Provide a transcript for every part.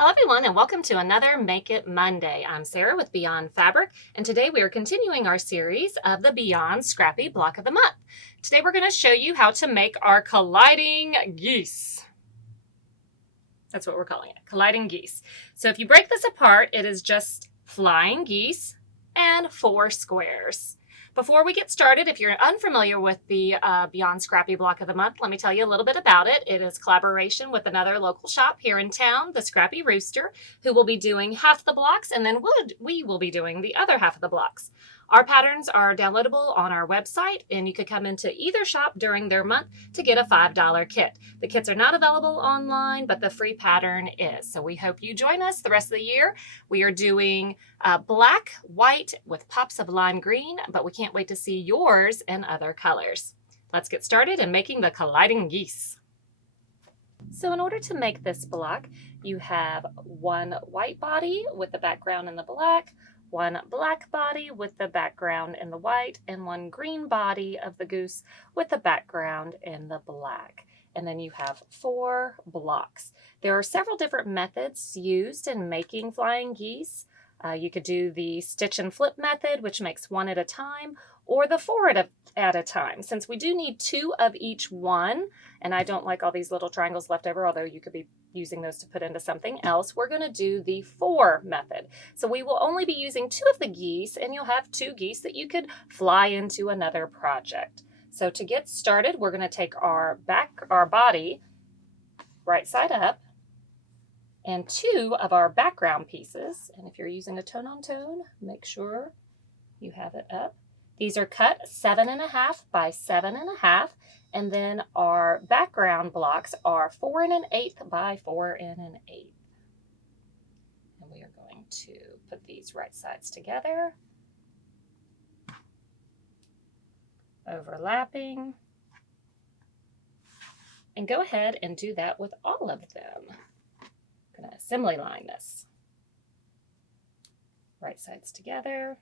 Hello everyone and welcome to another Make It Monday. I'm Sarah with Beyond Fabric, and today we are continuing our series of the Beyond Scrappy Block of the Month. Today we're going to show you how to make our colliding geese. That's what we're calling it, colliding geese. So if you break this apart, it is just flying geese and 4 squares. Before we get started, if you're unfamiliar with the Beyond Scrappy Block of the Month, let me tell you a little bit about it. It is collaboration with another local shop here in town, the Scrappy Rooster, who will be doing half the blocks, and then we will be doing the other half of the blocks. Our patterns are downloadable on our website, and you could come into either shop during their month to get a $5 kit. The kits are not available online, but the free pattern is. So we hope you join us the rest of the year. We are doing black, white with pops of lime green, but we can't wait to see yours in other colors. Let's get started in making the colliding geese. So in order to make this block, you have one white body with the background in the black, one black body with the background in the white, and one green body of the goose with the background in the black. And then you have 4 blocks. There are several different methods used in making flying geese. You could do the stitch and flip method, which makes 1 at a time, or the 4 at a time. Since we do need 2 of each one, and I don't like all these little triangles left over, although you could be using those to put into something else, we're going to do the 4 method. So we will only be using 2 of the geese, and you'll have 2 geese that you could fly into another project. So to get started, we're going to take our body right side up, and 2 of our background pieces, and if you're using a tone-on-tone, make sure you have it up. These are cut 7.5 by 7.5, and then our background blocks are 4 1/8 by 4 1/8. And we are going to put these right sides together, overlapping, and go ahead and do that with all of them. I'm going to assembly line this. Right sides together.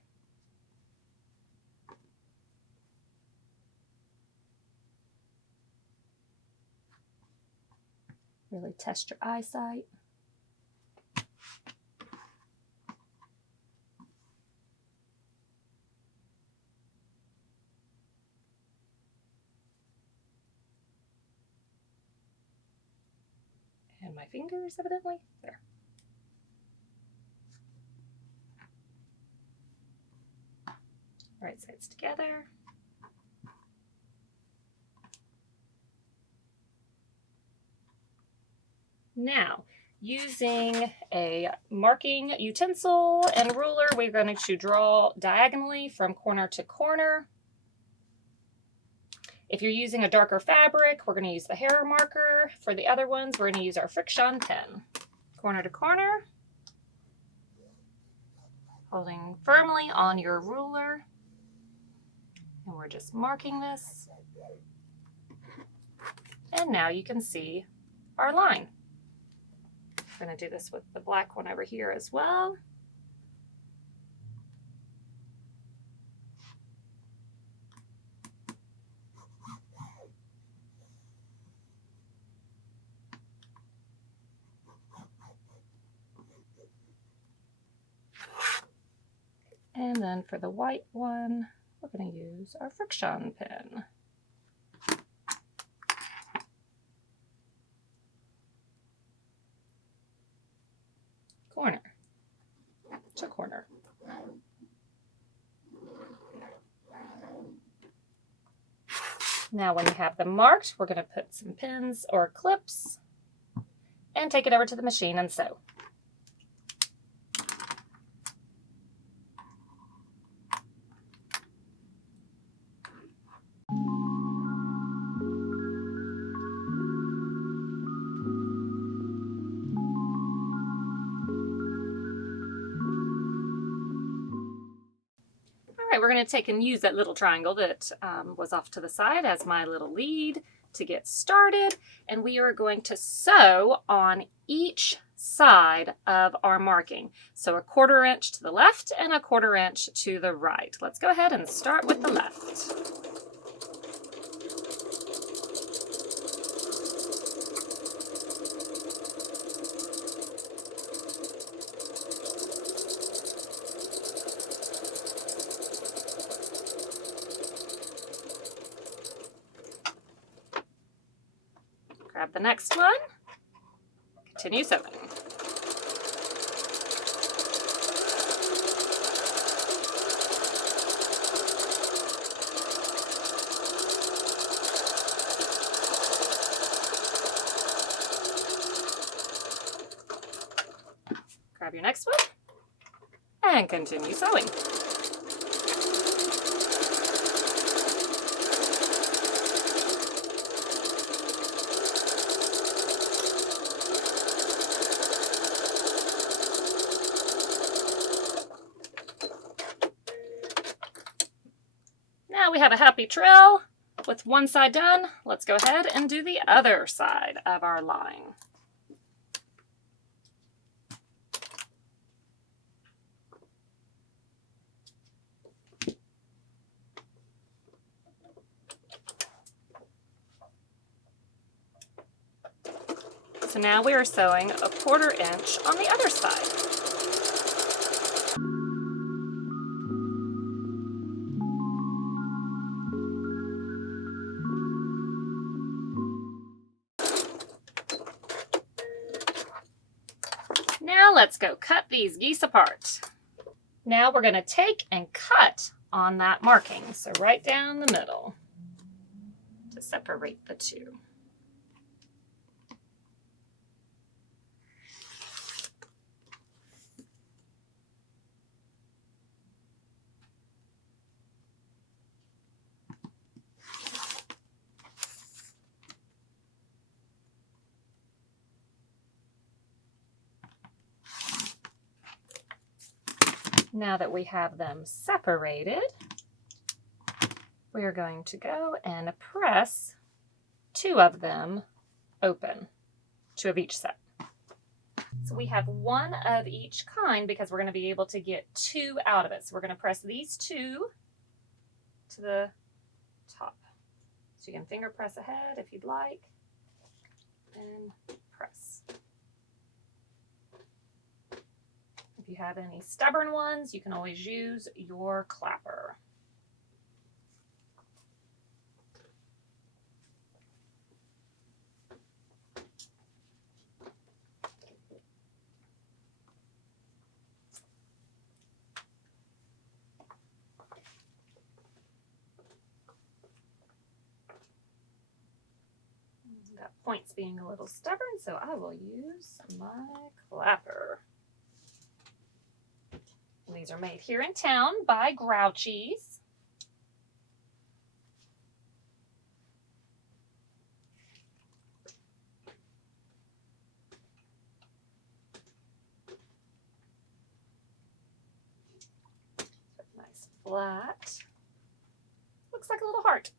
Really test your eyesight. And my fingers, evidently. There. Right sides together. Now, using a marking utensil and ruler, we're going to draw diagonally from corner to corner. If you're using a darker fabric, we're going to use the hair marker. For the other ones, we're going to use our friction pen. Corner to corner, holding firmly on your ruler. And we're just marking this. And now you can see our line. I'm going to do this with the black one over here as well. And then for the white one, we're going to use our friction pen. Corner to corner. Now when you have them marked, we're going to put some pins or clips and take it over to the machine and sew. We're going to take and use that little triangle that was off to the side as my little lead to get started, and we are going to sew on each side of our marking. So 1/4 inch to the left and 1/4 inch to the right. Let's go ahead and start with the left. Grab the next one. Continue sewing. Grab your next one and continue sewing. Now we have a happy trail with one side done. Let's go ahead and do the other side of our line. So now we are sewing 1/4 inch on the other side. Now let's go cut these geese apart. Now we're going to take and cut on that marking. So right down the middle to separate the two. Now that we have them separated, we are going to go and press 2 of them open, 2 of each set. So we have 1 of each kind because we're going to be able to get 2 out of it. So we're going to press these 2 to the top. So you can finger press ahead if you'd like, and press. If you have any stubborn ones, you can always use your clapper. That point's being a little stubborn, so I will use my clapper. These are made here in town by Grouchy's. Nice flat. Looks like a little heart.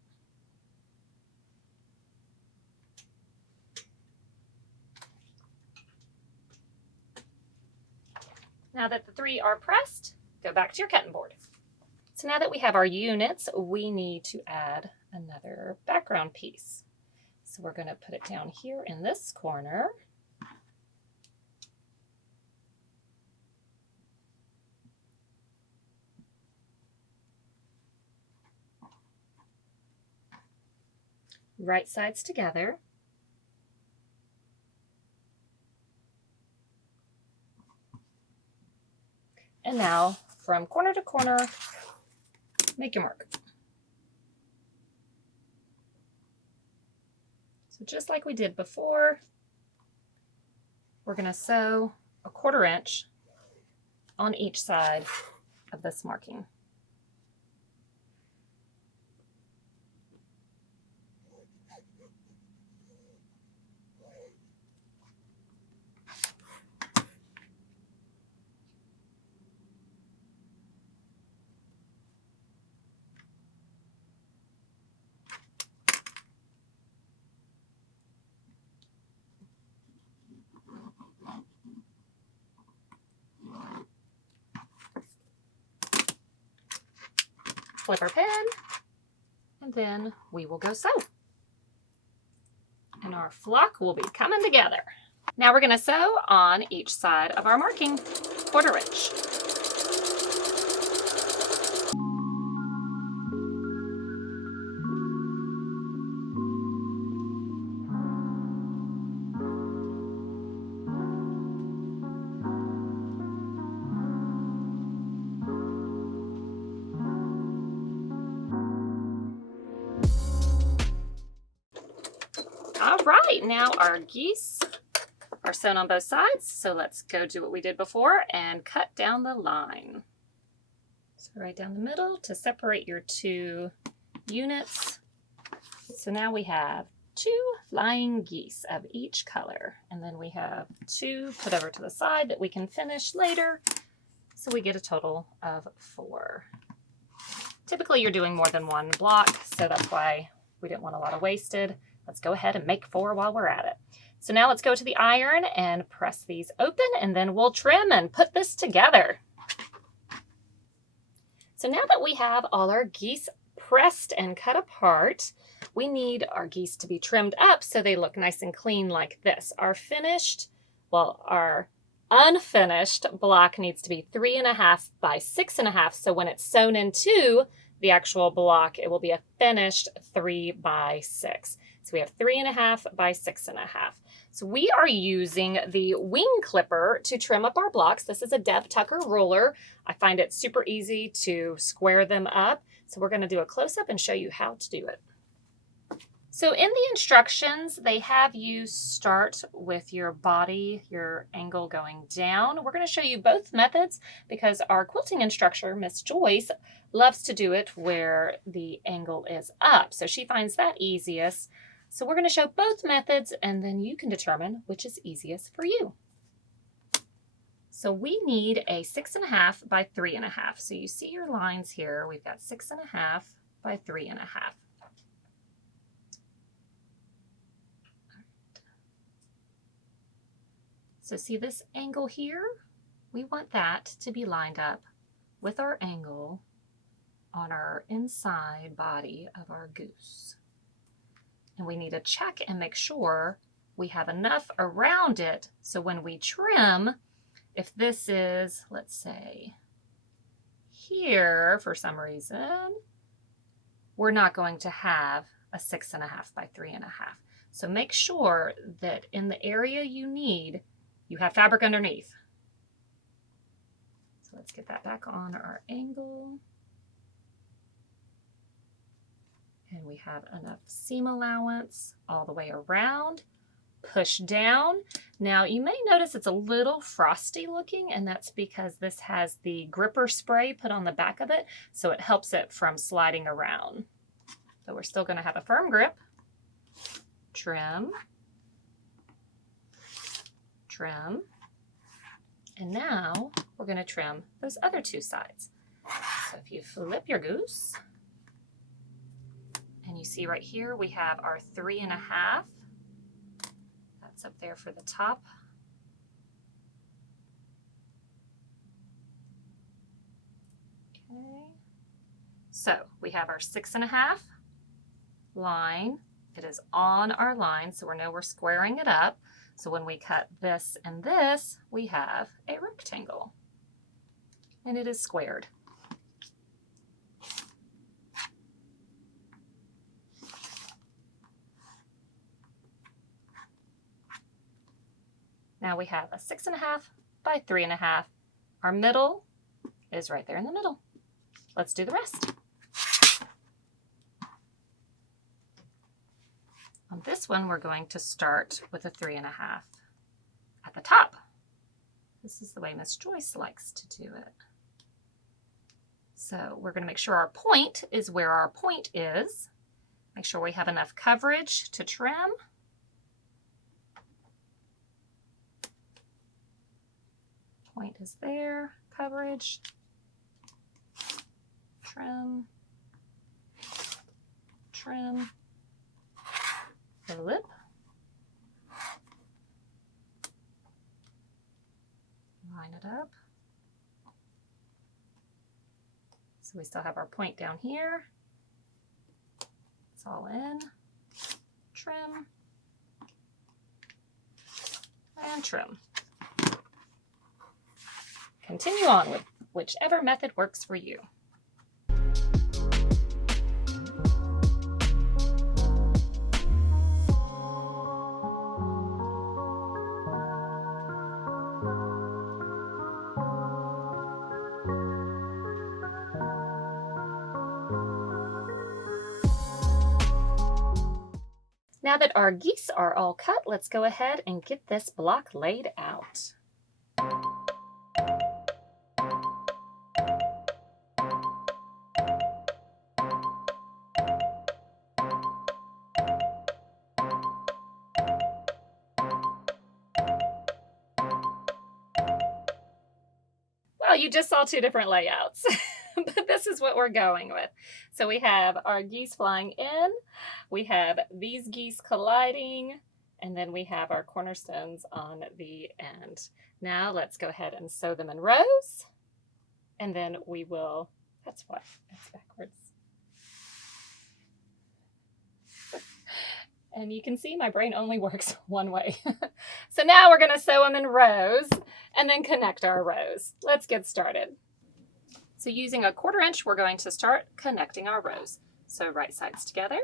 Now that the 3 are pressed, go back to your cutting board. So now that we have our units, we need to add another background piece. So we're going to put it down here in this corner. Right sides together. And now, from corner to corner, make your mark. So just like we did before, we're going to sew 1/4 inch on each side of this marking. Flip our pen, and then we will go sew. And our flock will be coming together. Now we're going to sew on each side of our marking, 1/4 inch. right, now our geese are sewn on both sides, so let's go do what we did before and cut down the line. So right down the middle to separate your two units. So now we have 2 flying geese of each color, and then we have 2 put over to the side that we can finish later, so we get a total of 4. Typically you're doing more than one block, so that's why we didn't want a lot of wasted. Let's go ahead and make 4 while we're at it. So now let's go to the iron and press these open, and then we'll trim and put this together. So now that we have all our geese pressed and cut apart, we need our geese to be trimmed up so they look nice and clean like this. Our unfinished block needs to be 3.5 by 6.5. So when it's sewn into the actual block, it will be a finished 3 by 6. So we have 3.5 by 6.5. So we are using the wing clipper to trim up our blocks. This is a Deb Tucker ruler. I find it super easy to square them up. So we're going to do a close-up and show you how to do it. So in the instructions, they have you start with your body, your angle going down. We're going to show you both methods because our quilting instructor, Miss Joyce, loves to do it where the angle is up. So she finds that easiest. So we're going to show both methods, and then you can determine which is easiest for you. So we need a 6.5 by 3.5. So you see your lines here. We've got 6.5 by 3.5. So see this angle here? We want that to be lined up with our angle on our inside body of our goose. And we need to check and make sure we have enough around it so when we trim, if this is, let's say, here for some reason, we're not going to have a 6.5 by 3.5. So make sure that in the area you need, you have fabric underneath. So let's get that back on our angle. And we have enough seam allowance all the way around. Push down. Now you may notice it's a little frosty looking, and that's because this has the gripper spray put on the back of it, so it helps it from sliding around. So we're still going to have a firm grip. Trim. Trim. And now we're going to trim those other 2 sides. So if you flip your goose, and you see right here we have our 3.5. That's up there for the top. Okay. So we have our 6.5 line. It is on our line, so we know we're squaring it up. So when we cut this and this, we have a rectangle, and it is squared. Now we have a 6.5 by 3.5. Our middle is right there in the middle. Let's do the rest. On this one, we're going to start with a 3.5 at the top. This is the way Miss Joyce likes to do it. So we're going to make sure our point is where our point is. Make sure we have enough coverage to trim. Point is there, coverage, trim, trim, flip, line it up. So we still have our point down here. It's all in, trim, and trim. Continue on with whichever method works for you. Now that our geese are all cut, let's go ahead and get this block laid out. Well, you just saw two different layouts, but this is what we're going with. So we have our geese flying in, we have these geese colliding, and then we have our cornerstones on the end. Now let's go ahead and sew them in rows, and then we will, that's backwards. And you can see my brain only works one way. So now we're going to sew them in rows and then connect our rows. Let's get started. So using a 1/4 inch, we're going to start connecting our rows. So right sides together.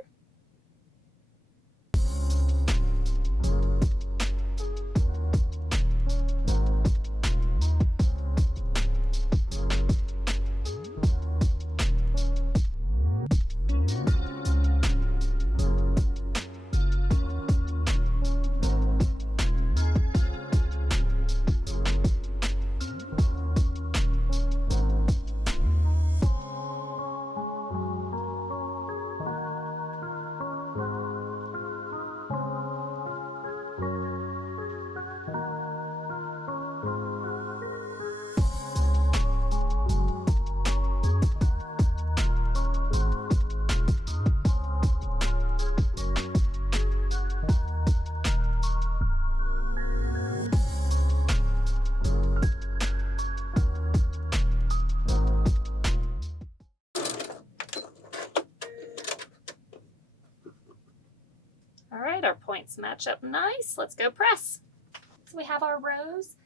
All right, our points match up nice. Let's go press. So we have our rows.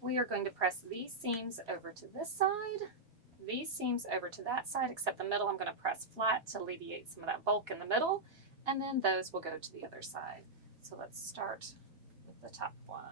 We are going to press these seams over to this side, these seams over to that side, except the middle I'm going to press flat to alleviate some of that bulk in the middle, and then those will go to the other side. So let's start with the top one.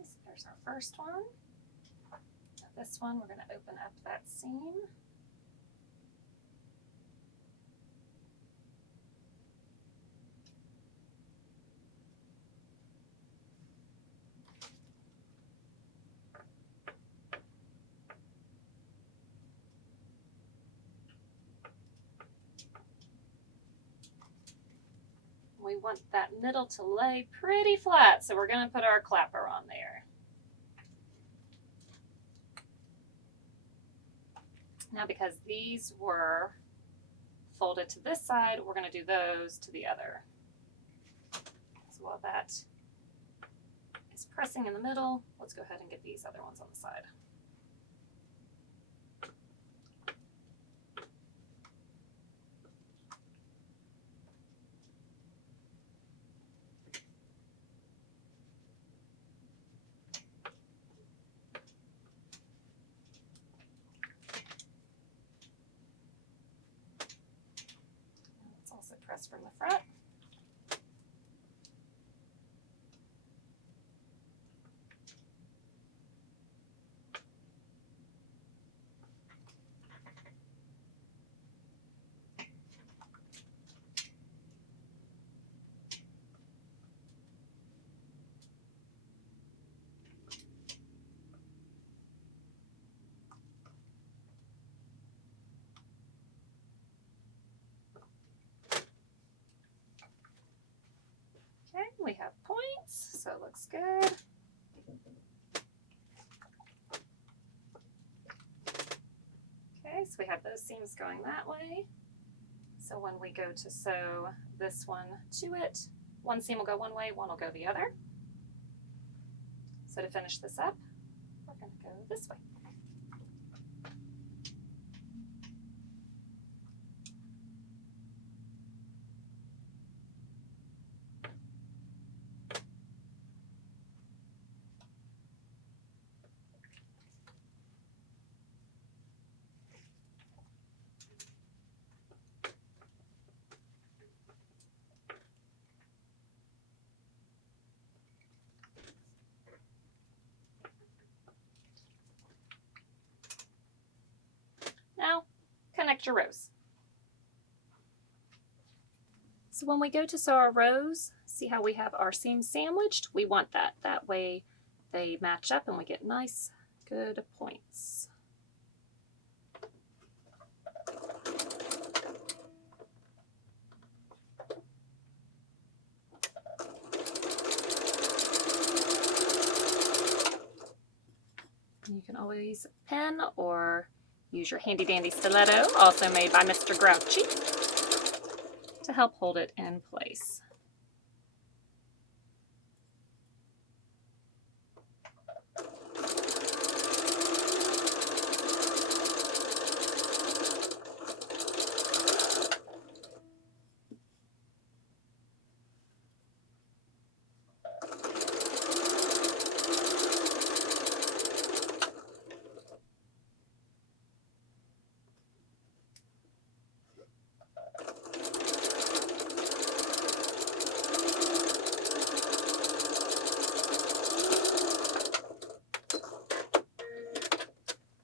So there's our first one. Now this one, we're going to open up that seam. We want that middle to lay pretty flat, so we're going to put our clapper on there. Now because these were folded to this side, we're going to do those to the other. So while that is pressing in the middle, let's go ahead and get these other ones on the side. Press from the front. Okay, we have points, so it looks good. Okay, so we have those seams going that way. So when we go to sew this one to it, one seam will go one way, one will go the other. So to finish this up, we're going to go this way. connect your rows. So when we go to sew our rows, see how we have our seams sandwiched? We want that. That way they match up and we get nice, good points. You can always pin or use your handy dandy stiletto, also made by Mr. Grouchy, to help hold it in place.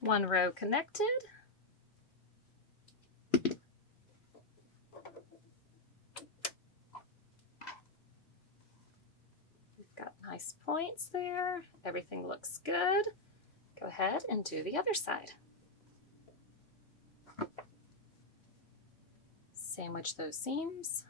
One row connected. We've got nice points there. Everything looks good. Go ahead and do the other side. Sandwich those seams.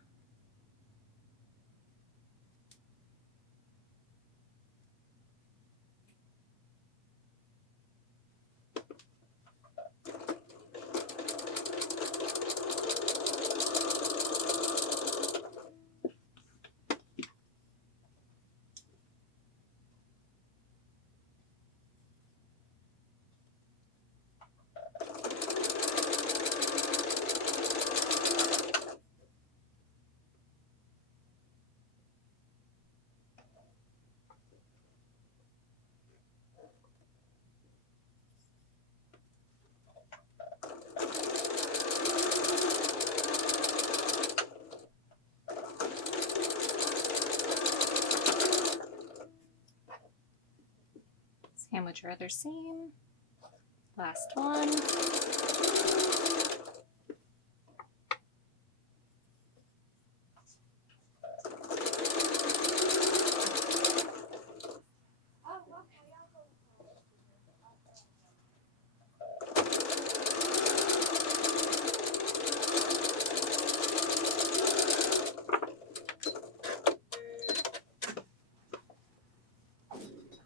Sandwich your other seam. Last one.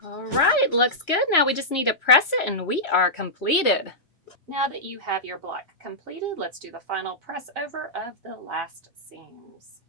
All right, looks good. Now we just need to press it and we are completed. Now that you have your block completed, let's do the final press over of the last seams.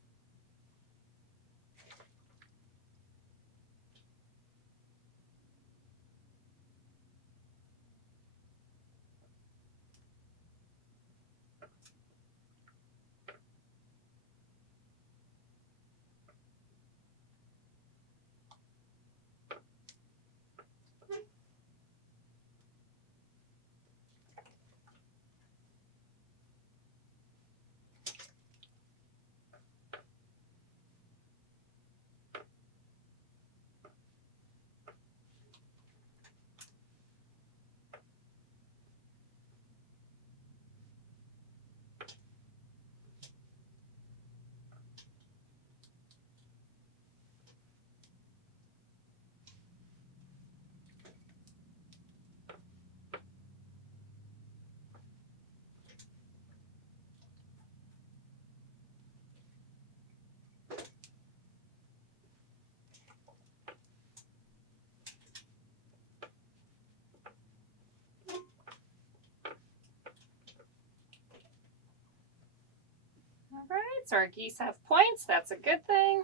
All right, so our geese have points. That's a good thing.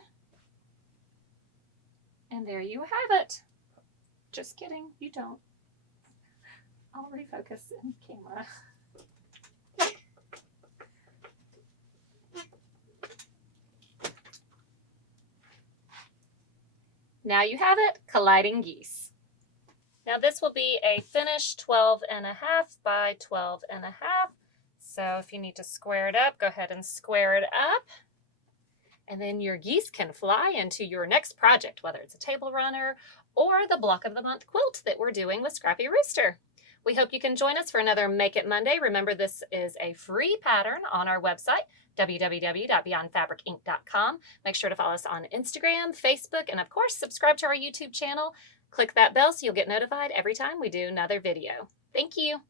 And there you have it. Just kidding, you don't. I'll refocus in camera. Now you have it, colliding geese. Now this will be a finished 12.5 by 12.5. So if you need to square it up, go ahead and square it up. And then your geese can fly into your next project, whether it's a table runner or the Block of the Month quilt that we're doing with Scrappy Rooster. We hope you can join us for another Make It Monday. Remember, this is a free pattern on our website, www.beyondfabricinc.com. Make sure to follow us on Instagram, Facebook, and of course, subscribe to our YouTube channel. Click that bell so you'll get notified every time we do another video. Thank you.